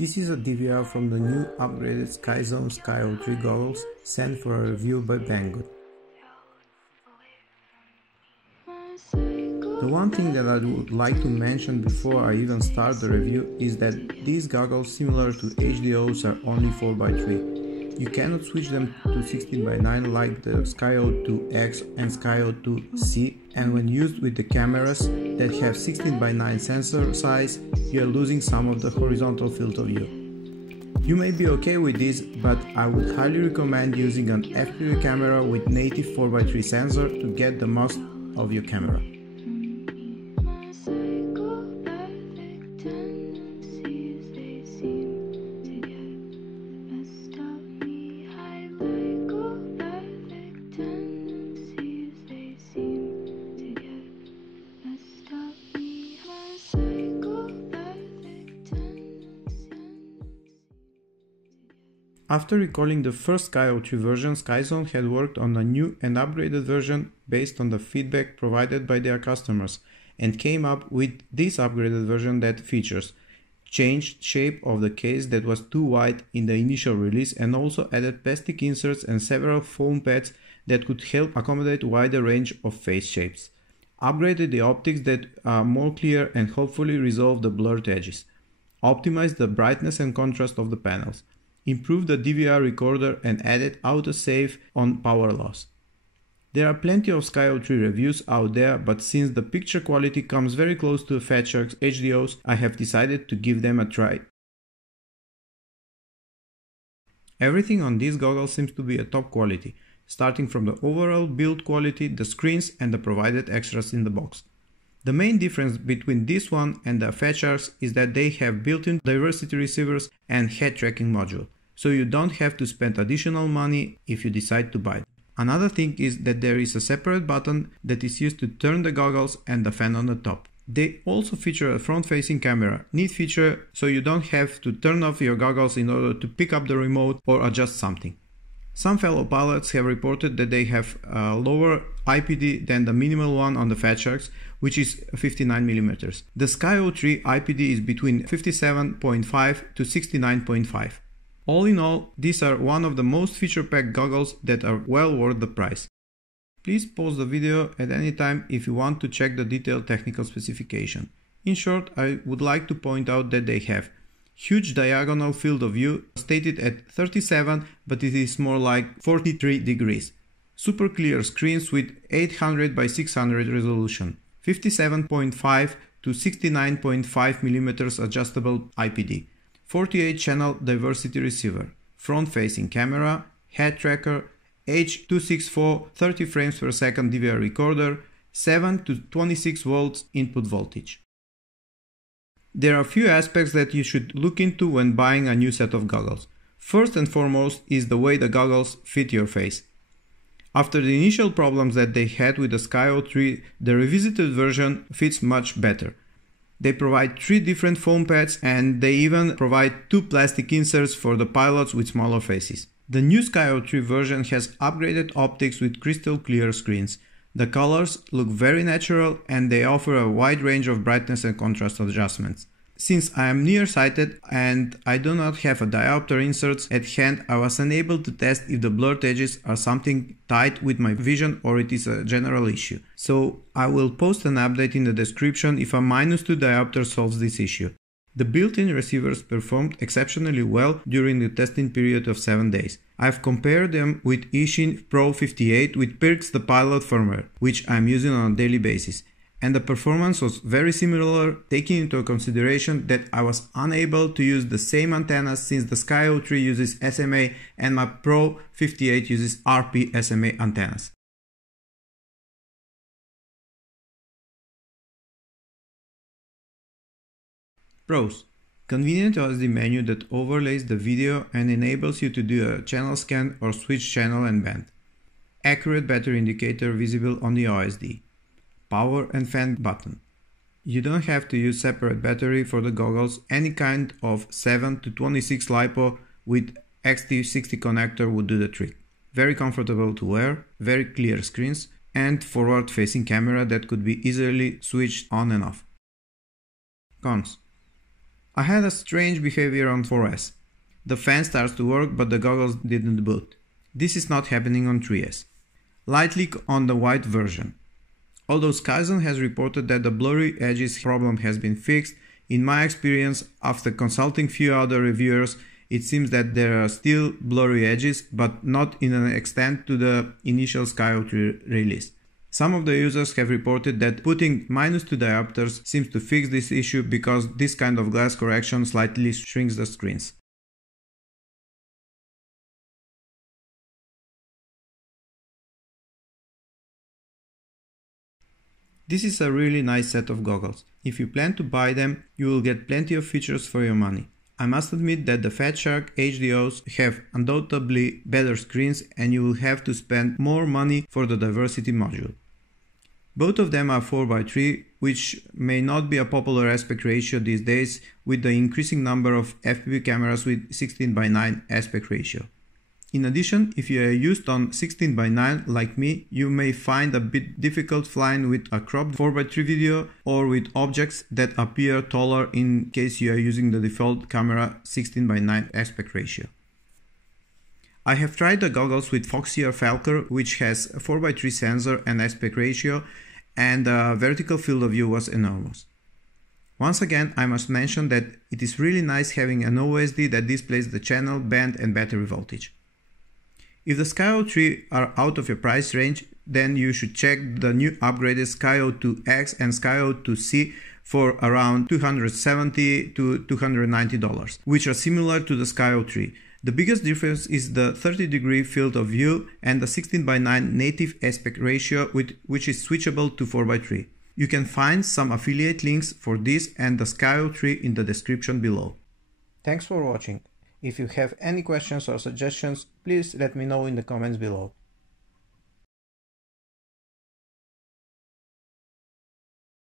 This is a DVR from the new upgraded Skyzone SKY03 goggles sent for a review by Banggood. The one thing that I would like to mention before I even start the review is that these goggles, similar to HDOs, are only 4x3. You cannot switch them to 16x9 like the Sky02X and Sky02C, and when used with the cameras that have 16x9 sensor size, you are losing some of the horizontal field of view. You may be okay with this, but I would highly recommend using an FPV camera with native 4x3 sensor to get the most of your camera. After recalling the first Sky03 version, Skyzone had worked on a new and upgraded version based on the feedback provided by their customers, and came up with this upgraded version that features changed shape of the case that was too wide in the initial release, and also added plastic inserts and several foam pads that could help accommodate wider range of face shapes. Upgraded the optics that are more clear and hopefully resolve the blurred edges. Optimized the brightness and contrast of the panels. Improved the DVR recorder and added autosave on power loss. There are plenty of Sky03 reviews out there, but since the picture quality comes very close to FatShark HDOs, I have decided to give them a try. Everything on these goggles seems to be a top quality, starting from the overall build quality, the screens and the provided extras in the box. The main difference between this one and the FatSharks is that they have built-in diversity receivers and head tracking module, so you don't have to spend additional money if you decide to buy them. Another thing is that there is a separate button that is used to turn the goggles and the fan on the top. They also feature a front-facing camera, neat feature, so you don't have to turn off your goggles in order to pick up the remote or adjust something. Some fellow pilots have reported that they have a lower IPD than the minimal one on the FatSharks, which is 59mm. The Sky03 IPD is between 57.5 to 69.5. All in all, these are one of the most feature-packed goggles that are well worth the price. Please pause the video at any time if you want to check the detailed technical specification. In short, I would like to point out that they have huge diagonal field of view, stated at 37, but it is more like 43 degrees. Super clear screens with 800 by 600 resolution, 57.5 to 69.5mm adjustable IPD, 48 channel diversity receiver, front-facing camera, head tracker, H.264 30 frames per second DVR recorder, 7 to 26 volts input voltage. There are a few aspects that you should look into when buying a new set of goggles. First and foremost is the way the goggles fit your face. After the initial problems that they had with the Sky03, the revisited version fits much better. They provide 3 different foam pads, and they even provide 2 plastic inserts for the pilots with smaller faces. The new Sky03 version has upgraded optics with crystal clear screens. The colors look very natural and they offer a wide range of brightness and contrast adjustments. Since I am nearsighted and I do not have a diopter inserts at hand, I was unable to test if the blurred edges are something tied with my vision or it is a general issue. So I will post an update in the description if a -2 diopter solves this issue. The built-in receivers performed exceptionally well during the testing period of 7 days. I've compared them with Ishin Pro 58 with Pirx the Pilot firmware, which I'm using on a daily basis, and the performance was very similar, taking into consideration that I was unable to use the same antennas since the Sky03 uses SMA and my Pro 58 uses RP SMA antennas. Pros: convenient OSD menu that overlays the video and enables you to do a channel scan or switch channel and band. Accurate battery indicator visible on the OSD. Power and fan button. You don't have to use separate battery for the goggles. Any kind of 7 to 26 lipo with XT60 connector would do the trick. Very comfortable to wear, very clear screens, and forward-facing camera that could be easily switched on and off. Cons: I had a strange behavior on 4S. The fan starts to work but the goggles didn't boot. This is not happening on 3S. Light leak on the white version. Although Skyzone has reported that the blurry edges problem has been fixed, in my experience, after consulting few other reviewers, it seems that there are still blurry edges, but not in an extent to the initial SKY03 release. Some of the users have reported that putting -2 diopters seems to fix this issue because this kind of glass correction slightly shrinks the screens. This is a really nice set of goggles. If you plan to buy them, you will get plenty of features for your money. I must admit that the FatShark HDOs have undoubtedly better screens and you will have to spend more money for the diversity module. Both of them are 4x3, which may not be a popular aspect ratio these days with the increasing number of FPV cameras with 16:9 aspect ratio. In addition, if you are used on 16:9 like me, you may find a bit difficult flying with a cropped 4x3 video or with objects that appear taller in case you are using the default camera 16:9 aspect ratio. I have tried the goggles with Foxier Falcor, which has a 4x3 sensor and aspect ratio, and the vertical field of view was enormous. Once again, I must mention that it is really nice having an OSD that displays the channel, band and battery voltage. If the SKY03 are out of your price range, then you should check the new upgraded SKY02X and SKY02C for around $270 to $290, which are similar to the SKY03. The biggest difference is the 30-degree field of view and the 16:9 native aspect ratio, which is switchable to 4x3. You can find some affiliate links for this and the SKY03 in the description below. Thanks for watching. If you have any questions or suggestions, please let me know in the comments below.